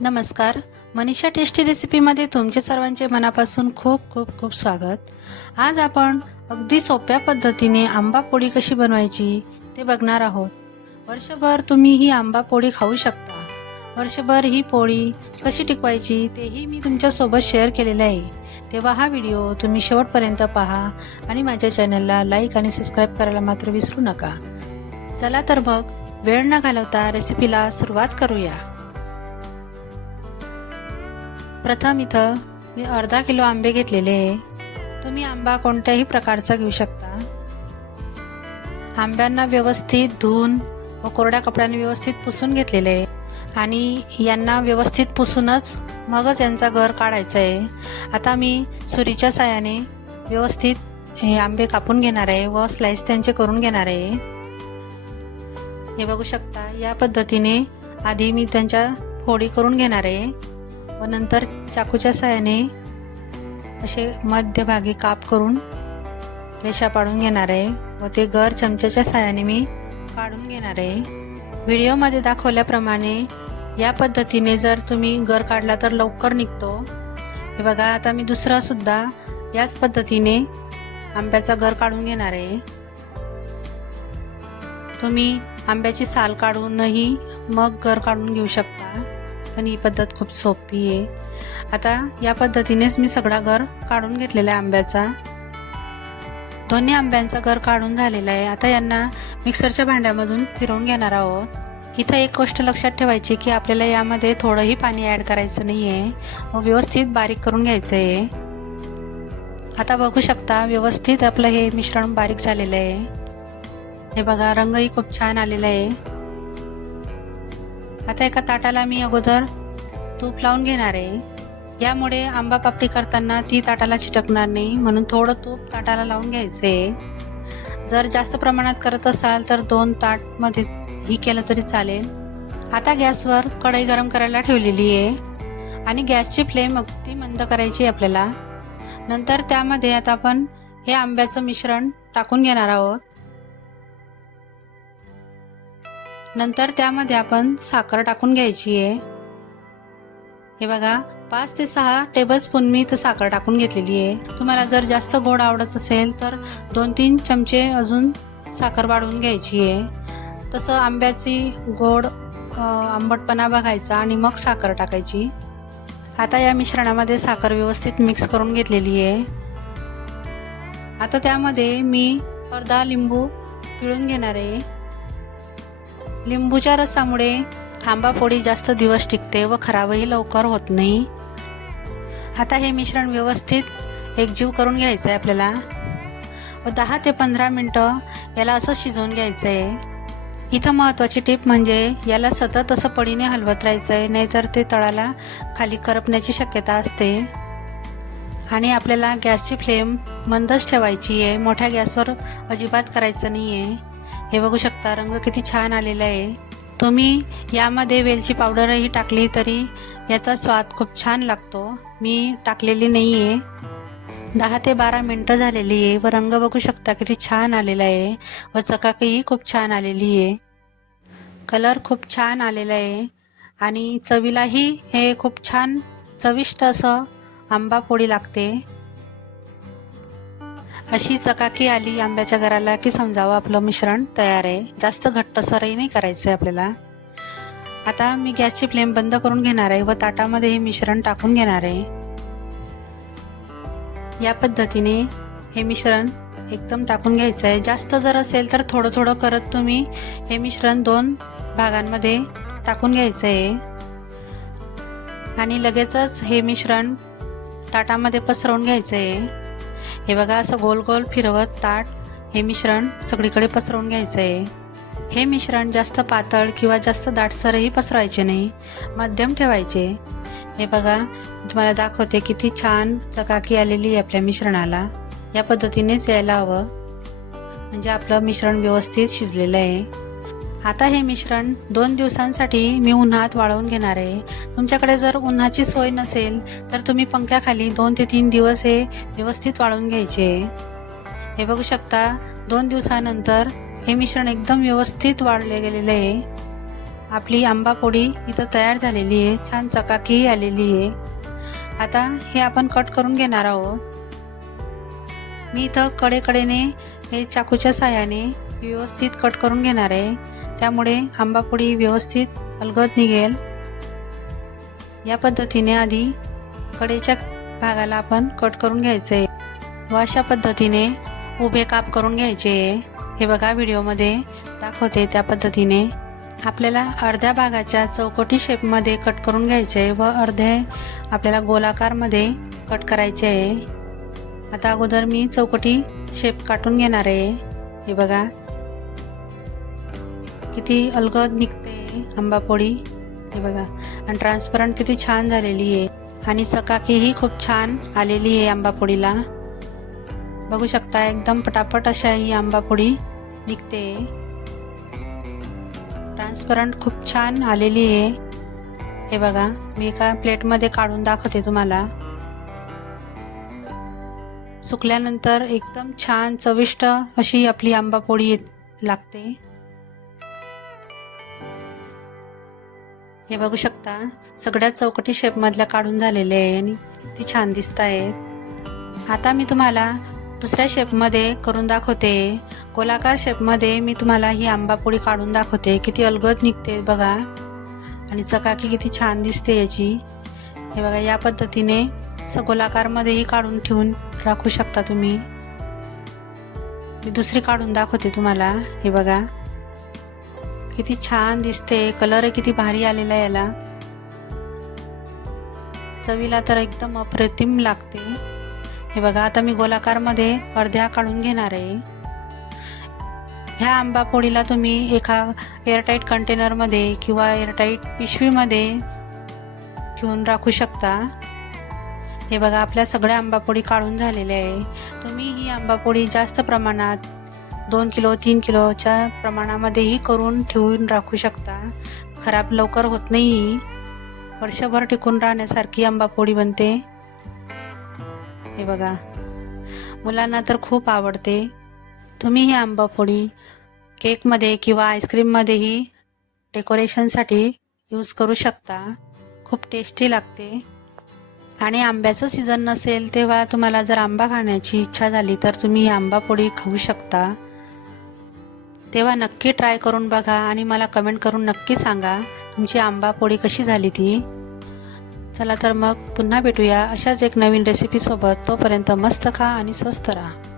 नमस्कार. मनीषा टेस्टी रेसिपीमध्ये तुमचे सर्वांचे मनापासून खूप खूप खूप स्वागत. आज आपण अगदी सोप्या पद्धतीने आंबा पोळी कशी बनवायची ते बघणार आहोत. वर्षभर तुम्ही ही आंबा पोळी खाऊ शकता. वर्षभर ही पोळी कशी टिकवायची तेही मी तुमच्यासोबत शेअर केलेलं आहे. तेव्हा हा व्हिडिओ तुम्ही शेवटपर्यंत पहा आणि माझ्या चॅनलला लाईक आणि सबस्क्राईब करायला मात्र विसरू नका. चला तर मग वेळ न घालवता रेसिपीला सुरुवात करूया. प्रथम इथं मी अर्धा किलो आंबे घेतलेले आहे. तुम्ही आंबा कोणत्याही प्रकारचा घेऊ शकता. आंब्यांना व्यवस्थित धुवून व कोरड्या कपड्याने व्यवस्थित पुसून घेतलेले आहे. आणि यांना व्यवस्थित पुसूनच मगच यांचा घर काढायचा आहे. आता मी सुरीच्या सायाने व्यवस्थित हे आंबे कापून घेणार आहे व स्लाईस त्यांचे करून घेणार आहे. हे बघू शकता या पद्धतीने आधी मी त्यांच्या फोडी करून घेणार आहे. व नंतर चाकूच्या सहाय्याने असे मध्यभागी काप करून रेषा पाडून घेणार आहे व ते गर चमच्याच्या सहाय्याने मी काढून घेणार आहे. व्हिडिओमध्ये दाखवल्याप्रमाणे या पद्धतीने जर तुम्ही गर काढला तर लवकर निघतो. हे बघा आता मी दुसरासुद्धा याच पद्धतीने आंब्याचा गर काढून घेणार आहे. तुम्ही आंब्याची साल काढूनही मग गर काढून घेऊ शकता. पण ही पद्धत खूप सोपी आहे. आता या पद्धतीनेच मी सगळा घर काढून घेतलेला आहे आंब्याचा. दोन्ही आंब्यांचा घर काढून झालेला आहे. आता यांना मिक्सरच्या भांड्यामधून फिरवून घेणार आहोत. इथं एक गोष्ट लक्षात ठेवायची की आपल्याला यामध्ये थोडंही पाणी ॲड करायचं नाही आहे व व्यवस्थित बारीक करून घ्यायचं आहे आता बघू शकता व्यवस्थित आपलं हे मिश्रण बारीक झालेलं आहे. हे बघा रंगही खूप छान आलेला आहे. आता एका ताटाला मी अगोदर तूप लावून घेणार आहे. यामुळे आंबा पापडी करताना ती ताटाला चिटकणार नाही म्हणून थोडं तूप ताटाला लावून घ्यायचं. आहे जर जास्त प्रमाणात करत असाल तर दोन ताटमध्ये ही केलं तरी चालेल. आता गॅसवर कढई गरम करायला ठेवलेली आहे. आणि गॅसची फ्लेम अगदी मंद करायची आहे आपल्याला. नंतर त्यामध्ये आता आपण हे आंब्याचं मिश्रण टाकून घेणार आहोत. नंतर त्यामध्ये आपण साखर टाकून घ्यायची आहे. हे बघा पाच ते सहा टेबलस्पून मी इथं साखर टाकून घेतलेली आहे. तुम्हाला जर जास्त गोड आवडत असेल तर दोन तीन चमचे अजून साखर वाढवून घ्यायची आहे. तसं आंब्याची गोड आंबटपणा बघायचा आणि मग साखर टाकायची. आता या मिश्रणामध्ये साखर व्यवस्थित मिक्स करून घेतलेली आहे. आता त्यामध्ये मी अर्धा लिंबू पिळून घेणार आहे. लिंबूच्या रसामुळे आंबा पोळी जास्त दिवस टिकते व खराबही लवकर होत नाही. आता हे मिश्रण व्यवस्थित एकजीव करून घ्यायचं आहे आपल्याला. व दहा ते पंधरा मिनटं याला असं शिजवून घ्यायचं आहे इथं महत्त्वाची टीप म्हणजे याला सतत असं पडीने हलवत राहायचं आहे नाहीतर ते तळाला खाली करपण्याची शक्यता असते. आणि आपल्याला गॅसची फ्लेम मंदच ठेवायची आहे मोठ्या गॅसवर अजिबात करायचं नाही आहे हे बघू शकता रंग किती छान आलेला आहे. तुम्ही यामध्ये वेलची पावडरही टाकली तरी याचा स्वाद खूप छान लागतो. मी टाकलेली नाही आहे दहा ते बारा मिनटं झालेली आहे व रंग बघू शकता किती छान आलेला आहे व चकाकीही खूप छान आलेली आहे. कलर खूप छान आलेला आहे आणि चवीलाही हे खूप छान चविष्ट असं आंबा पोळी लागते. अशी चकाकी आली आंब्याच्या घराला की समजावं आपलं मिश्रण तयार आहे. जास्त घट्टसरही नाही करायचं आहे आपल्याला. आता मी गॅसची फ्लेम बंद करून घेणार आहे व ताटामध्ये हे मिश्रण टाकून घेणार आहे. या पद्धतीने हे मिश्रण एकदम टाकून घ्यायचं आहे जास्त जर असेल तर थोडं थोडं करत तुम्ही हे मिश्रण दोन भागांमध्ये टाकून घ्यायचं आहे आणि लगेचच हे मिश्रण ताटामध्ये पसरवून घ्यायचं आहे हे बघा असं गोल गोल फिरवत ताट हे मिश्रण सगळीकडे पसरवून घ्यायचं आहे हे मिश्रण जास्त पातळ किंवा जास्त दाटसरही पसरवायचे नाही मध्यम ठेवायचे. हे बघा तुम्हाला दाखवते किती छान चकाकी आलेली आहे आपल्या मिश्रणाला. या पद्धतीनेच यायला हवं. म्हणजे आपलं मिश्रण व्यवस्थित शिजलेलं आहे. आता हे मिश्रण दोन दिवसांसाठी मी उन्हात वाळवून घेणार आहे. तुमच्याकडे जर उन्हाची सोय नसेल तर तुम्ही पंख्याखाली दोन ते तीन दिवस हे व्यवस्थित वाळवून घ्यायचे. हे बघू शकता दोन दिवसानंतर हे मिश्रण एकदम व्यवस्थित वाळले गेलेलं आहे. आपली आंबा पोळी इथं तयार झालेली आहे छान चकाकी आलेली आहे. आता हे आपण कट करून घेणार आहोत. मी इथं कडेकडेने हे चाकूच्या साह्याने व्यवस्थित कट करून घेणार आहे. त्यामुळे आंबापोळी व्यवस्थित अलगद निघेल. या पद्धतीने आधी कडेच्या भागाला आपण कट करून घ्यायचं. आहे व अशा पद्धतीने उभे काप करून घ्यायचे. आहे हे बघा व्हिडिओमध्ये दाखवते त्या पद्धतीने. आपल्याला अर्ध्या भागाच्या चौकटी शेपमध्ये कट करून घ्यायचे आहे व अर्धे आपल्याला गोलाकारमध्ये कट करायचे. आहे आता अगोदर मी चौकटी शेप काटून घेणार आहे. हे बघा किती अलगद निघते आंबापोळी हे बघा. आणि ट्रान्सपरंट किती छान झालेली आहे. आणि चकाकीही खूप छान आलेली आहे आंबापोळीला बघू शकता एकदम पटापट अशा ही आंबापोळी निघते. ट्रान्सपरंट खूप छान आलेली आहे. हे बघा मी एका प्लेटमध्ये काढून दाखवते तुम्हाला. सुकल्यानंतर एकदम छान चविष्ट अशी आपली आंबापोळी येत- लागते. हे बघू शकता सगळ्या चौकटी शेपमधल्या काढून झालेले आहे आणि ती छान दिसत आहेत आता मी तुम्हाला दुसऱ्या शेपमध्ये करून दाखवते. गोलाकार शेपमध्ये मी तुम्हाला ही आंबा पोळी काढून दाखवते. किती अलगद निघते बघा. आणि चकाकी किती छान दिसते याची. हे बघा या पद्धतीने असं गोलाकारमध्येही काढून ठेवून राखू शकता तुम्ही. मी दुसरी काढून दाखवते तुम्हाला. हे बघा. किती छान दिसते. कलर किती भारी आलेला आहे याला. चवीला तर एकदम अप्रतिम लागते. हे बघा आता मी गोलाकारमध्ये अर्ध्या काढून घेणार आहे. ह्या आंबा पोळीला तुम्ही एका एअरटाईट कंटेनरमध्ये किंवा एअरटाईट पिशवीमध्ये घेऊन राखू शकता. हे बघा आपल्या सगळ्या आंबापोळी काढून झालेल्या आहे. तुम्ही ही आंबापोळी जास्त प्रमाणात दोन किलो तीन किलोच्या प्रमाणामध्येही करून ठेवून राखू शकता. खराब लवकर होत नाही. वर्षभर टिकून राहण्यासारखी आंबापोळी बनते. हे बघा. मुलांना तर खूप आवडते. तुम्ही ही आंबापोळी केकमध्ये किंवा आईस्क्रीममध्येही डेकोरेशनसाठी यूज करू शकता. खूप टेस्टी लागते. आणि आंब्याचं सीझन नसेल तेव्हा तुम्हाला जर आंबा खाण्याची इच्छा झाली तर तुम्ही ही आंबा पोळी खाऊ शकता. तेव्हा नक्की ट्राय करून बघा आणि मला कमेंट करून नक्की सांगा. तुमची आंबा पोळी कशी झाली ती? चला तर मग पुन्हा भेटूया अशाच एक नवीन रेसिपीसोबत तोपर्यंत मस्त खा आणि स्वस्त राहा.